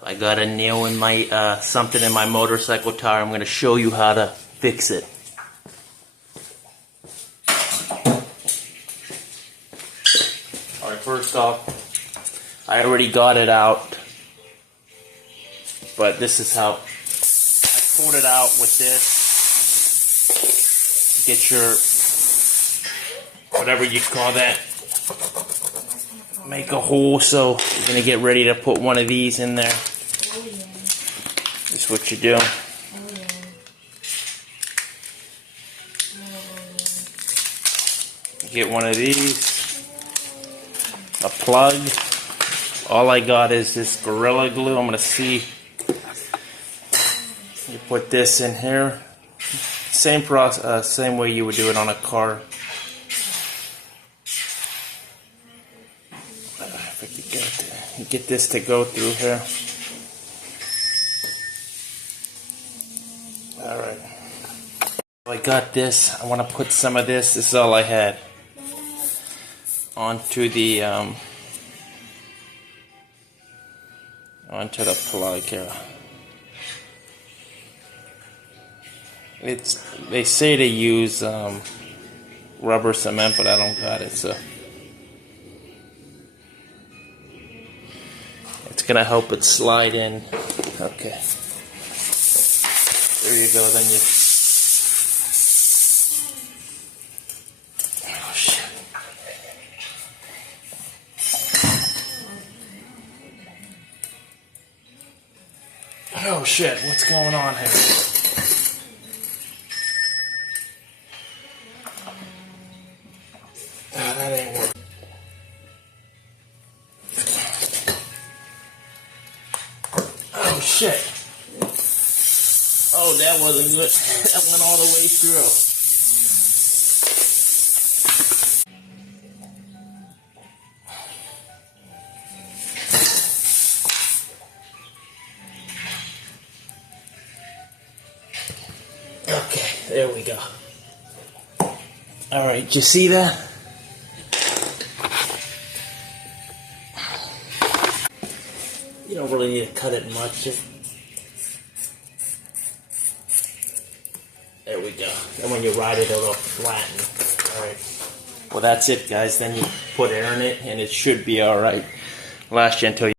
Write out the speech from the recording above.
I got a nail in my, something in my motorcycle tire. I'm going to show you how to fix it. Alright, first off, I already got it out. But this is how I pulled it out with this. Get your, whatever you call that. Make a hole, so you're going to get ready to put one of these in there. This is what you do. Get one of these. A plug. All I got is this Gorilla Glue. I'm going to see. You put this in here. Same process, same way you would do it on a car. You get this to go through here. Alright. I got this. I want to put some of this. This is all I had. Onto the plug here. They say to use rubber cement, but I don't got it, so it's gonna help it slide in. Okay, there you go. Then you. Oh shit! Oh shit! What's going on here? That ain't working. Oh shit. Oh, that wasn't good. That went all the way through. Okay, there we go. Alright, did you see that? You don't really need to cut it much. Just there we go. And when you ride it, it'll flatten. Alright. Well, that's it, guys. Then you put air in it, and it should be alright. Last you until you